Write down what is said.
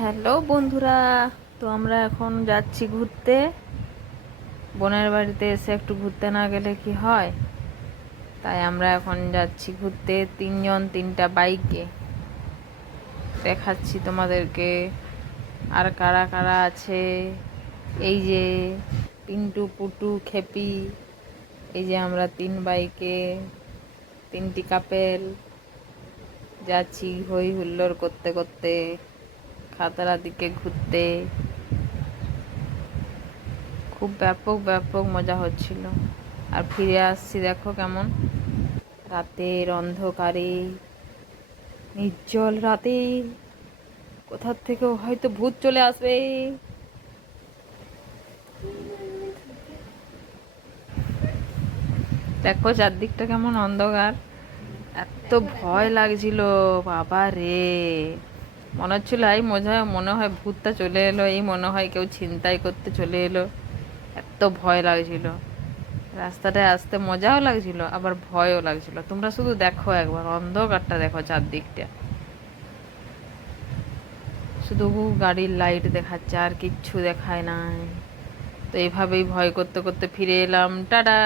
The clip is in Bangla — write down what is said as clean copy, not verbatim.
হ্যালো বন্ধুরা, তো আমরা এখন যাচ্ছি ঘুরতে। বোনের বাড়িতে এসে একটু ঘুরতে না গেলে কি হয়, তাই আমরা এখন যাচ্ছি ঘুরতে তিনজন, তিনটা বাইকে। দেখাচ্ছি তোমাদেরকে আর কারা কারা আছে। এই যে পিন্টু, পুটু, খেপি, এই যে আমরা তিন বাইকে, তিনটি কাপেল যাচ্ছি হই হুল্লোড় করতে করতে খাতড়া দিকে ঘুরতে। খুব ব্যাপক ব্যাপক মজা হচ্ছিল। আর ফিরে আসছি দেখো কেমন, রাতের অন্ধকারে, নির্জল রাতে কোথার থেকেও হয়তো ভূত চলে আসবে। দেখো চারদিকটা কেমন অন্ধকার, এত ভয় লাগছিল, বাবা রে। মনে হচ্ছিল এই মনে হয় ভূতটা চলে এলো, এই মনে হয় কেউ ছিনতাই করতে চলে এলো। এত ভয় লাগছিল। রাস্তাটায় আসতে মজাও লাগছিল, আবার ভয়ও লাগছিল। তোমরা শুধু দেখো একবার, অন্ধকারটা দেখো চারদিকটা, শুধু গাড়ির লাইট দেখাচ্ছে আর কিচ্ছু দেখায় নাই। তো এইভাবেই ভয় করতে করতে ফিরে এলাম। টাটা।